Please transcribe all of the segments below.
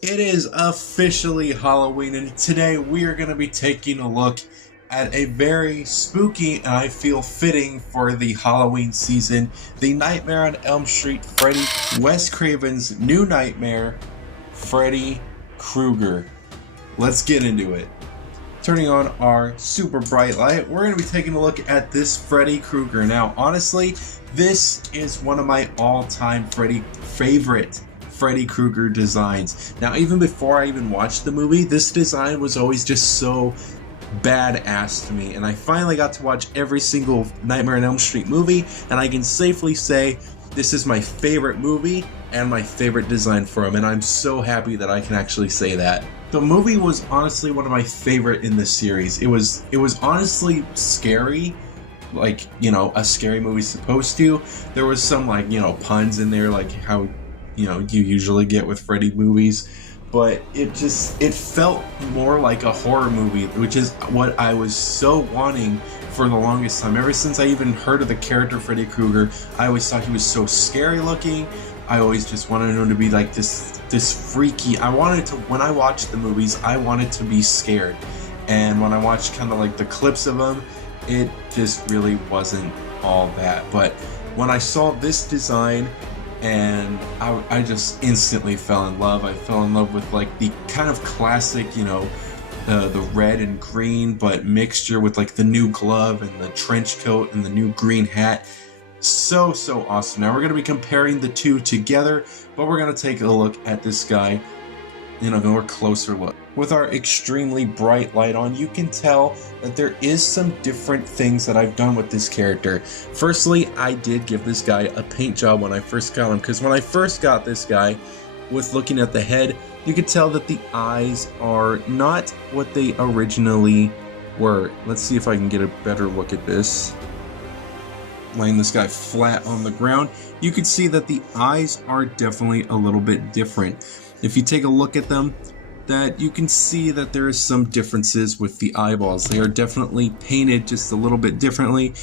It is officially Halloween, and today we are going to be taking a look at a very spooky and I feel fitting for the Halloween season, the Nightmare on Elm Street Freddy, Wes Craven's new nightmare, Freddy Krueger. Let's get into it. Turning on our super bright light, we're going to be taking a look at this Freddy Krueger. Now, honestly, this is one of my all-time favorite Freddy Krueger designs. Now, even before I even watched the movie, this design was always just so badass to me, and I finally got to watch every single Nightmare on Elm Street movie, and I can safely say this is my favorite movie and my favorite design for him, and I'm so happy that I can actually say that. The movie was honestly one of my favorite in this series. It was honestly scary, like, you know, a scary movie's supposed to. There was some, like, you know, puns in there, like how, you know, you usually get with Freddy movies, but it felt more like a horror movie, which is what I was so wanting for the longest time. Ever since I even heard of the character Freddy Krueger, I always thought he was so scary looking. I always just wanted him to be like this freaky. When I watched the movies, I wanted to be scared. And when I watched kind of like the clips of him, it just really wasn't all that. But when I saw this design, and I just instantly fell in love. I fell in love with like the kind of classic, you know, the red and green, but mixture with like the new glove and the trench coat and the new green hat. So awesome. Now we're going to be comparing the two together, but we're going to take a look at this guy in a more closer look. With our extremely bright light on, you can tell that there is some different things that I've done with this character. Firstly, I did give this guy a paint job when I first got him, because when I first got this guy, with looking at the head, you could tell that the eyes are not what they originally were. Let's see if I can get a better look at this. Laying this guy flat on the ground, you could see that the eyes are definitely a little bit different. If you take a look at them, that you can see that there is some differences with the eyeballs. They are definitely painted just a little bit differently,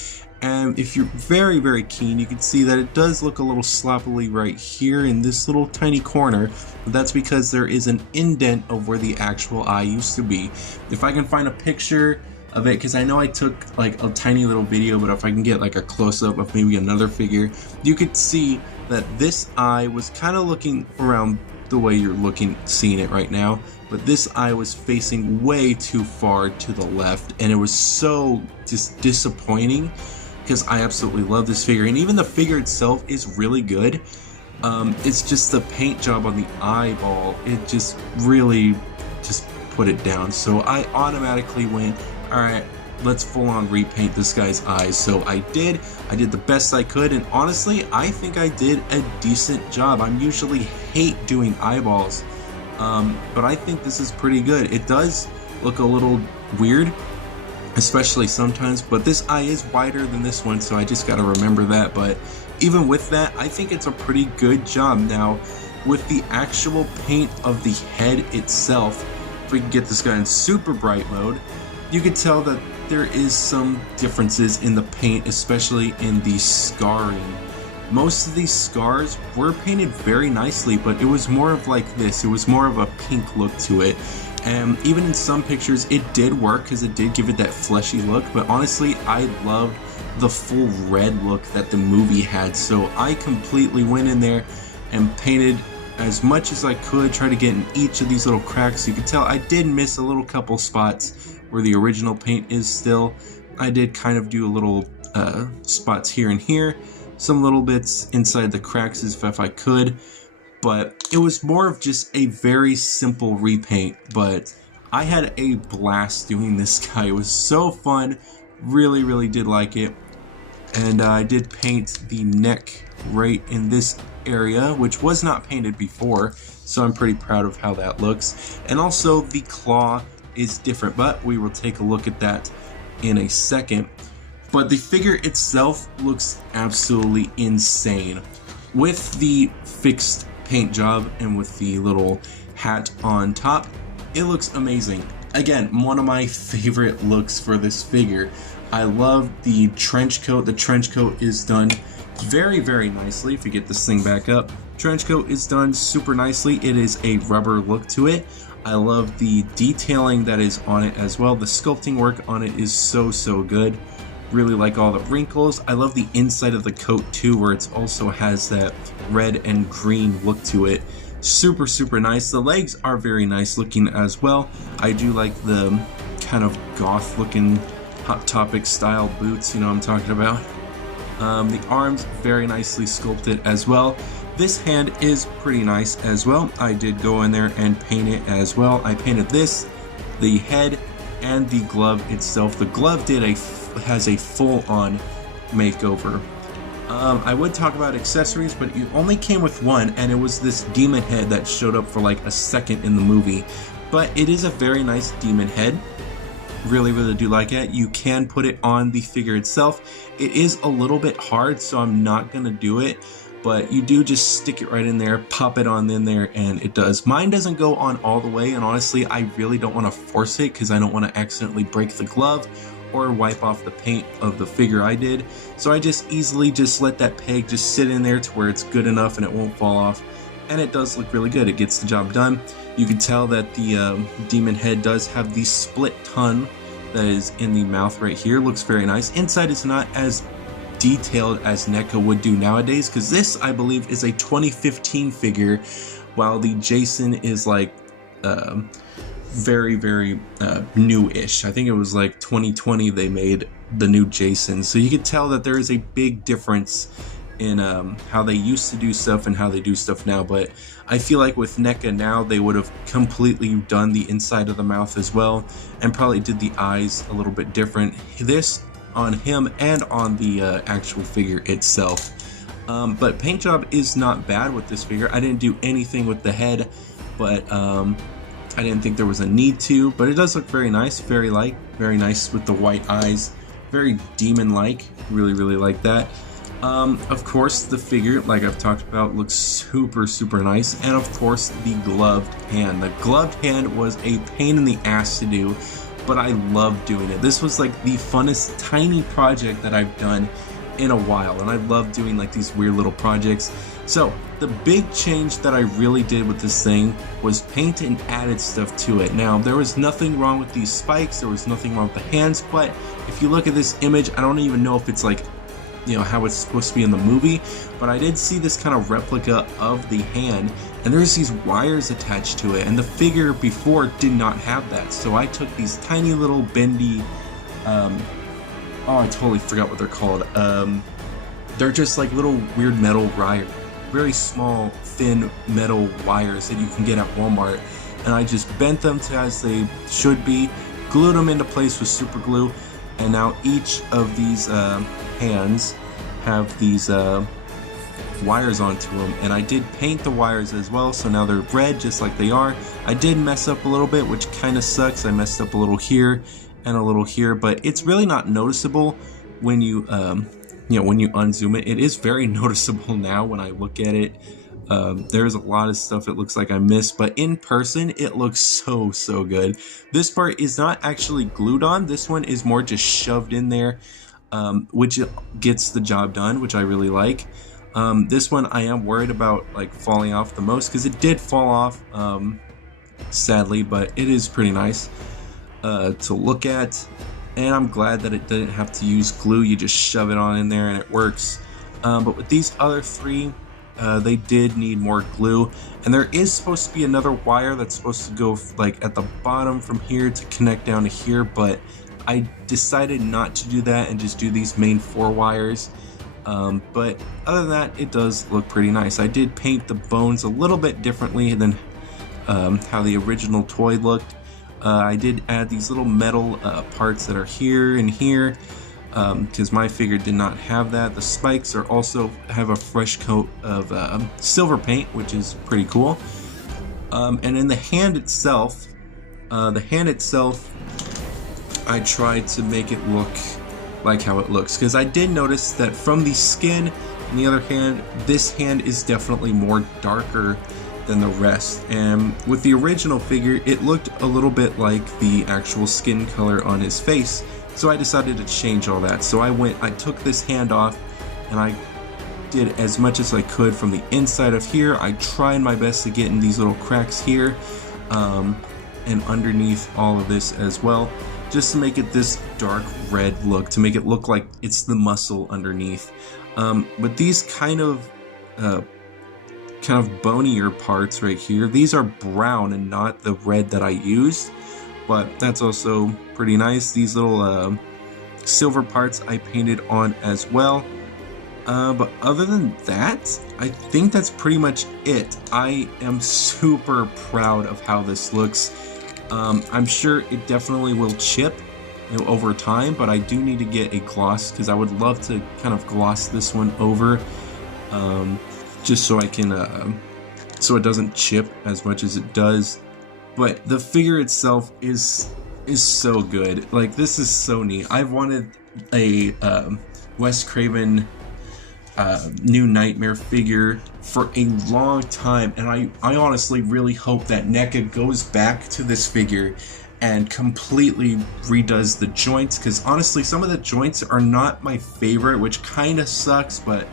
and if you're very keen, you can see that it does look a little sloppily right here in this little tiny corner. That's because there is an indent of where the actual eye used to be. If I can find a picture of it, because I know I took like a tiny little video, but if I can get like a close-up of maybe another figure, you could see that this eye was kind of looking around the way you're seeing it right now, but this eye was facing way too far to the left, and it was so just disappointing because I absolutely love this figure, and even the figure itself is really good. It's just the paint job on the eyeball, it just really just put it down. So I automatically went, alright, let's full on repaint this guy's eyes. So I did the best I could, and honestly, I think I did a decent job. I usually hate doing eyeballs, but I think this is pretty good. It does look a little weird, especially sometimes, but this eye is wider than this one, so I just gotta remember that. But even with that, I think it's a pretty good job. Now, with the actual paint of the head itself, if we can get this guy in super bright mode, you can tell that there is some differences in the paint, especially in the scarring. Most of these scars were painted very nicely, but it was more of like this. It was more of a pink look to it. And even in some pictures, it did work because it did give it that fleshy look. But honestly, I loved the full red look that the movie had. So I completely went in there and painted as much as I could, try to get in each of these little cracks. You can tell I did miss a little couple spots where the original paint is still. I did kind of do a little spots here and here, some little bits inside the cracks if I could, but it was more of just a very simple repaint. But I had a blast doing this guy. It was so fun, really did like it. And I did paint the neck right in this area, which was not painted before, so I'm pretty proud of how that looks. And also the claw is different, but we will take a look at that in a second. But the figure itself looks absolutely insane. With the fixed paint job and with the little hat on top, it looks amazing. Again, one of my favorite looks for this figure. I love the trench coat. The trench coat is done very nicely. If you get this thing back up, Trench coat is done super nicely. It is a rubber look to it. I love the detailing that is on it as well. The sculpting work on it is so good. Really like all the wrinkles. I love the inside of the coat too, where it also has that red and green look to it. Super nice. The legs are very nice looking as well. I do like the kind of goth looking Hot Topic style boots, you know what I'm talking about. The arms very nicely sculpted as well. This hand is pretty nice as well. I did go in there and paint it as well. I painted this, the head, and the glove itself. The glove has a full-on makeover. I would talk about accessories, but it only came with one, and it was this demon head that showed up for like a second in the movie. But it is a very nice demon head. Really do like it. You can put it on the figure itself. It is a little bit hard, so I'm not gonna do it, but you do just stick it right in there, pop it on in there, and it does. Mine doesn't go on all the way, and honestly, I really don't want to force it because I don't want to accidentally break the glove or wipe off the paint of the figure I did. So I just easily just let that peg just sit in there to where it's good enough and it won't fall off. And it does look really good. It gets the job done. You can tell that the demon head does have the split tongue that is in the mouth right here. Looks very nice. Inside is not as detailed as Neca would do nowadays, because this, I believe, is a 2015 figure, while the Jason is like very new-ish. I think it was like 2020 they made the new Jason, so you could tell that there is a big difference in how they used to do stuff and how they do stuff now. But I feel like with Neca now, they would have completely done the inside of the mouth as well, and probably did the eyes a little bit different. This on him and on the actual figure itself. But paint job is not bad with this figure. I didn't do anything with the head, but I didn't think there was a need to, but it does look very nice, very nice with the white eyes, very demon-like. Really like that. Of course, the figure, like I've talked about, looks super nice, and of course the gloved hand. The gloved hand was a pain in the ass to do, but I love doing it. This was like the funnest tiny project that I've done in a while, and I love doing like these weird little projects. So the big change that I really did with this thing was paint and added stuff to it. Now, there was nothing wrong with these spikes, there was nothing wrong with the hands, but if you look at this image, I don't even know if it's like, you know, how it's supposed to be in the movie, but I did see this kind of replica of the hand, and there's these wires attached to it, and the figure before did not have that. So I took these tiny little bendy, oh, I totally forgot what they're called. They're just like little weird metal wire, very small, thin metal wires that you can get at Walmart, and I just bent them to as they should be, glued them into place with super glue, and now each of these hands have these wires onto them, and I did paint the wires as well, so now they're red just like they are. I did mess up a little bit, which kind of sucks. I messed up a little here and a little here, but it's really not noticeable when you when you unzoom it. It is very noticeable now when I look at it. There's a lot of stuff it looks like I missed, but in person it looks so good. This part is not actually glued on. This one is more just shoved in there, which gets the job done, which I really like. This one I am worried about like falling off the most, because it did fall off, sadly, but it is pretty nice to look at, and I'm glad that it didn't have to use glue. You just shove it on in there and it works. But with these other three, they did need more glue, and there is supposed to be another wire that's supposed to go like at the bottom from here to connect down to here, but I decided not to do that and just do these main 4 wires. But other than that, it does look pretty nice. I did paint the bones a little bit differently than how the original toy looked. I did add these little metal parts that are here and here, because my figure did not have that. The spikes are also have a fresh coat of silver paint, which is pretty cool. And in the hand itself, I tried to make it look like how it looks, because I did notice that from the skin, on the other hand, this hand is definitely more darker than the rest, and with the original figure it looked a little bit like the actual skin color on his face, so I decided to change all that. So I took this hand off and I did as much as I could from the inside of here. I tried my best to get in these little cracks here and underneath all of this as well, just to make it this dark red look, to make it look like it's the muscle underneath. But these kind of bonier parts right here, these are brown and not the red that I used, but that's also pretty nice. These little silver parts I painted on as well. But other than that, I think that's pretty much it. I am super proud of how this looks. I'm sure it definitely will chip, you know, over time, but I do need to get a gloss because I would love to kind of gloss this one over, just so I can, so it doesn't chip as much as it does. But the figure itself is so good. Like, this is so neat. I've wanted a Wes Craven new Knightmare figure for a long time, and I honestly really hope that Neca goes back to this figure and completely redoes the joints, because honestly some of the joints are not my favorite, which kind of sucks, but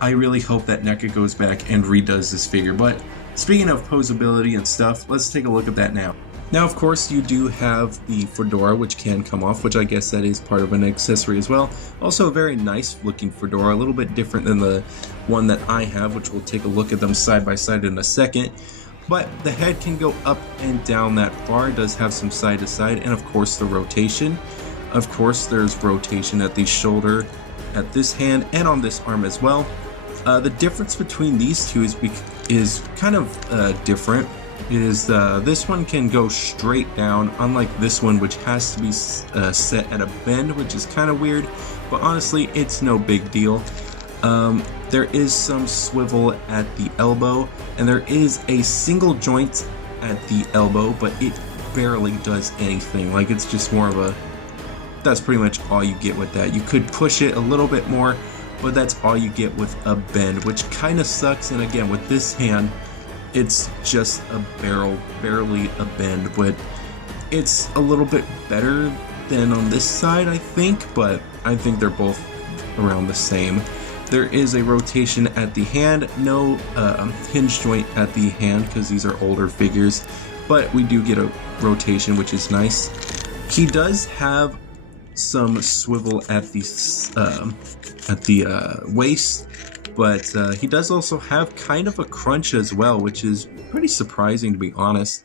I really hope that Neca goes back and redoes this figure. But speaking of posability and stuff, let's take a look at that now. Now, of course, you do have the fedora, which can come off, which I guess that is part of an accessory as well. Also a very nice looking fedora, a little bit different than the one that I have, which we'll take a look at them side by side in a second. But the head can go up and down that far. It does have some side to side, and of course the rotation. Of course, there's rotation at the shoulder, at this hand, and on this arm as well. The difference between these two is kind of different. This one can go straight down, unlike this one, which has to be set at a bend, which is kind of weird, but honestly it's no big deal. There is some swivel at the elbow, and there is a single joint at the elbow, but it barely does anything. Like, it's just more of a, that's pretty much all you get with that. You could push it a little bit more, but that's all you get with a bend, which kind of sucks. And again, with this hand, it's just a barely a bend, but it's a little bit better than on this side, I think, but I think they're both around the same. There is a rotation at the hand, no hinge joint at the hand because these are older figures, but we do get a rotation, which is nice. He does have some swivel at the waist, but he does also have kind of a crunch as well, which is pretty surprising, to be honest.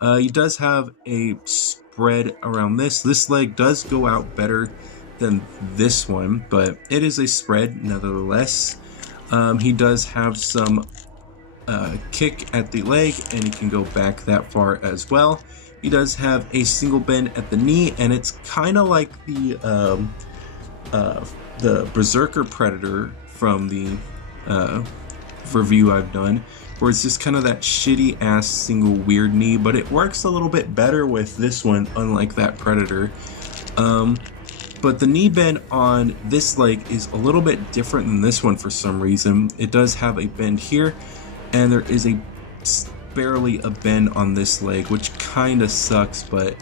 He does have a spread around this. This leg does go out better than this one, but it is a spread nevertheless. He does have some kick at the leg, and he can go back that far as well. He does have a single bend at the knee, and it's kind of like the Berserker Predator from the review I've done, where it's just kind of that shitty ass single weird knee, but it works a little bit better with this one, unlike that Predator. But the knee bend on this leg is a little bit different than this one for some reason. It does have a bend here, and there is barely a bend on this leg, which kind of sucks, but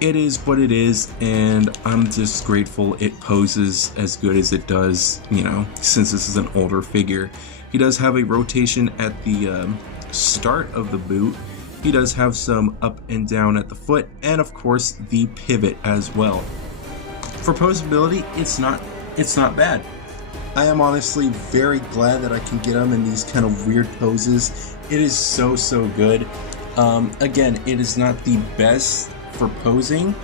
it is what it is, and I'm just grateful it poses as good as it does, you know, since this is an older figure. He does have a rotation at the start of the boot. He does have some up and down at the foot, and of course the pivot as well. For posability, it's not bad. I am honestly very glad that I can get him in these kind of weird poses. It is so good. Again, it is not the best for posing,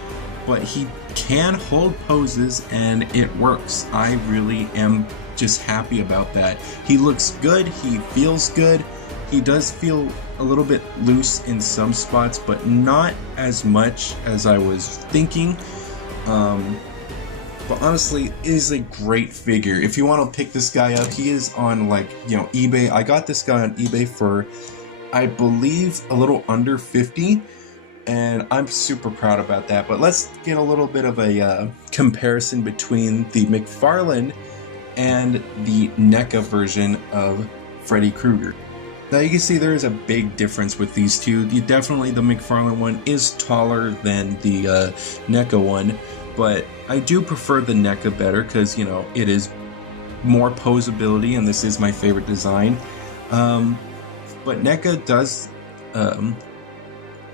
but he can hold poses and it works. I really am just happy about that. He looks good, he feels good. He does feel a little bit loose in some spots, but not as much as I was thinking. But honestly, it is a great figure. If you want to pick this guy up, he is on, like, you know, eBay. I got this guy on eBay for, I believe, a little under 50, and I'm super proud about that. But let's get a little bit of a comparison between the McFarlane and the Neca version of Freddy Krueger. Now you can see there is a big difference with these two. Definitely the McFarlane one is taller than the Neca one, but I do prefer the Neca better because, you know, it is more posability, and this is my favorite design. But Neca does,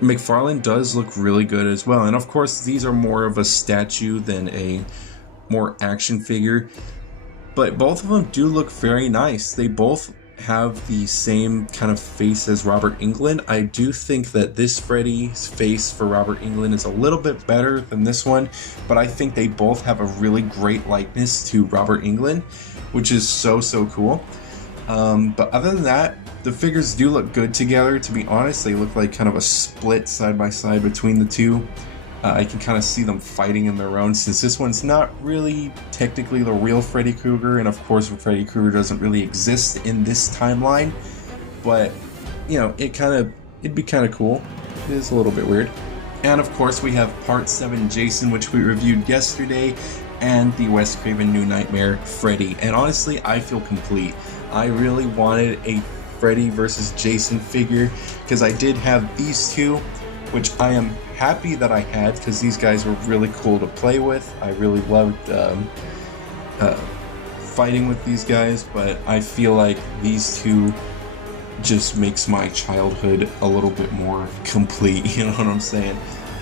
McFarlane does look really good as well. And of course, these are more of a statue than a more action figure. But both of them do look very nice. They both have the same kind of face as Robert Englund. I do think that this Freddy's face for Robert Englund is a little bit better than this one, but I think they both have a really great likeness to Robert Englund, which is so cool. But other than that, the figures do look good together. To be honest, they look like kind of a split side by side between the two. I can kind of see them fighting in their own, since this one's not really technically the real Freddy Krueger, and of course Freddy Krueger doesn't really exist in this timeline, but you know, it'd be kind of cool. It is a little bit weird. And of course we have Part 7 Jason, which we reviewed yesterday, and the Wes Craven New Nightmare Freddy, and honestly I feel complete. I really wanted a Freddy versus Jason figure, because I did have these two, which I am happy that I had, because these guys were really cool to play with. I really loved fighting with these guys, but I feel like these two just makes my childhood a little bit more complete, you know what I'm saying?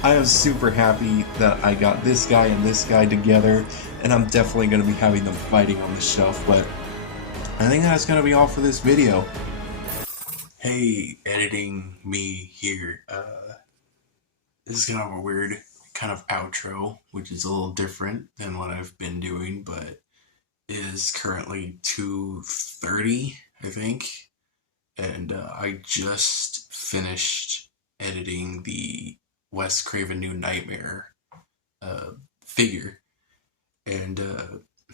I am super happy that I got this guy and this guy together, and I'm definitely going to be having them fighting on the shelf, but I think that's going to be all for this video. Hey, editing me here. This is kind of a weird kind of outro, which is a little different than what I've been doing, but it is currently 2:30, I think, and I just finished editing the Wes Craven New Nightmare figure, and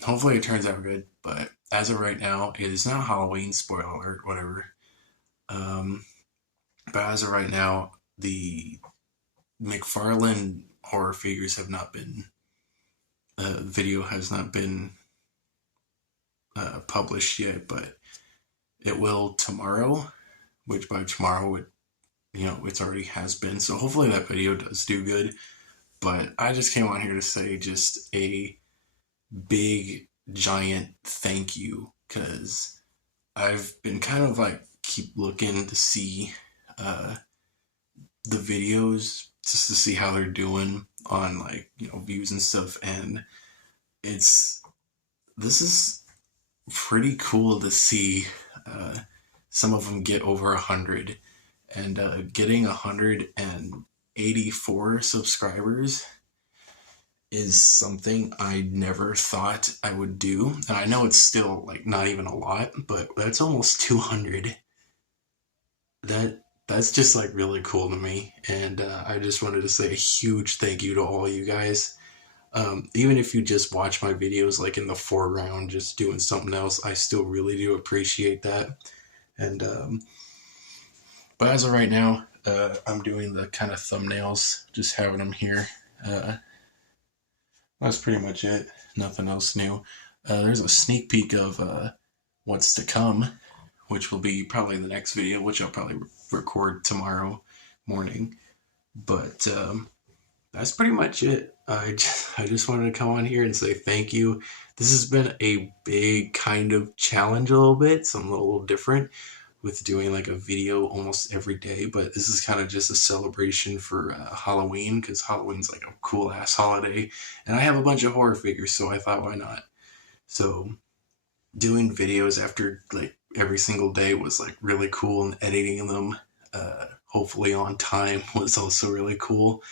hopefully it turns out good, but as of right now, it is not Halloween, spoiler alert, whatever, but as of right now, the McFarlane horror figures have not been, video has not been published yet, but it will tomorrow, which by tomorrow, it already has been, so hopefully that video does do good. But I just came on here to say just a big, giant thank you, because I've been kind of like keep looking to see the videos, just to see how they're doing on, like, views and stuff, and this is pretty cool to see some of them get over 100, and getting 184 subscribers is something I never thought I would do, and I know it's still like not even a lot, but that's almost 200. That's just like really cool to me, and I just wanted to say a huge thank you to all you guys. Even if you just watch my videos like in the foreground just doing something else, I still really do appreciate that. And but as of right now, I'm doing the kind of thumbnails, just having them here. That's pretty much it, nothing else new. There's a sneak peek of what's to come, which will be probably the next video, which I'll probably record tomorrow morning. But that's pretty much it. I just wanted to come on here and say thank you. This has been a big kind of challenge a little bit, something a little different with doing like a video almost every day, but this is kind of just a celebration for Halloween, because Halloween's like a cool ass holiday, and I have a bunch of horror figures, so I thought, why not? So doing videos after like every single day was like really cool, and editing them hopefully on time was also really cool.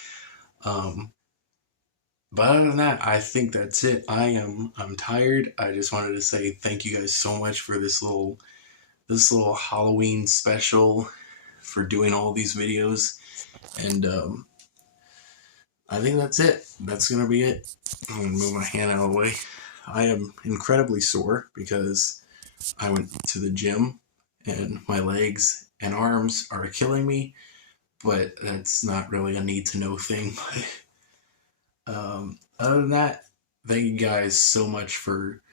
But other than that, I think that's it. I'm tired. I just wanted to say thank you guys so much for this little Halloween special, for doing all these videos, and I think that's it. That's gonna be it. I'm gonna move my hand out of the way. I am incredibly sore because I went to the gym and my legs and arms are killing me, but that's not really a need to know thing. Other than that, thank you guys so much for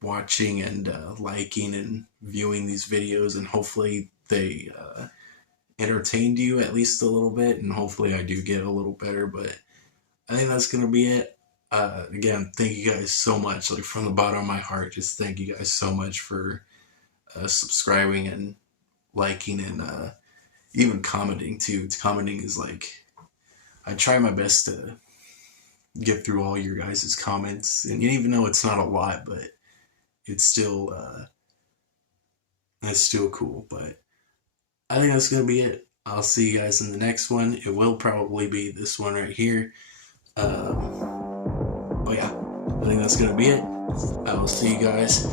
watching and liking and viewing these videos, and hopefully they entertained you at least a little bit, and hopefully I do get a little better, but I think that's gonna be it. Again, thank you guys so much. Like from the bottom of my heart, just thank you guys so much for subscribing and liking and even commenting too. Commenting is like, I try my best to get through all your guys' comments, and even though it's not a lot, but it's still cool. But I think that's gonna be it. I'll see you guys in the next one. It will probably be this one right here. But yeah, I think that's gonna be it. I will see you guys.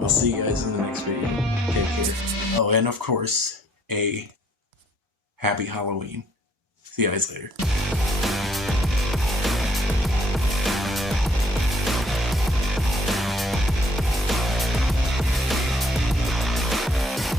I'll see you guys in the next video. Take care. Oh, and of course, a happy Halloween. See you guys later.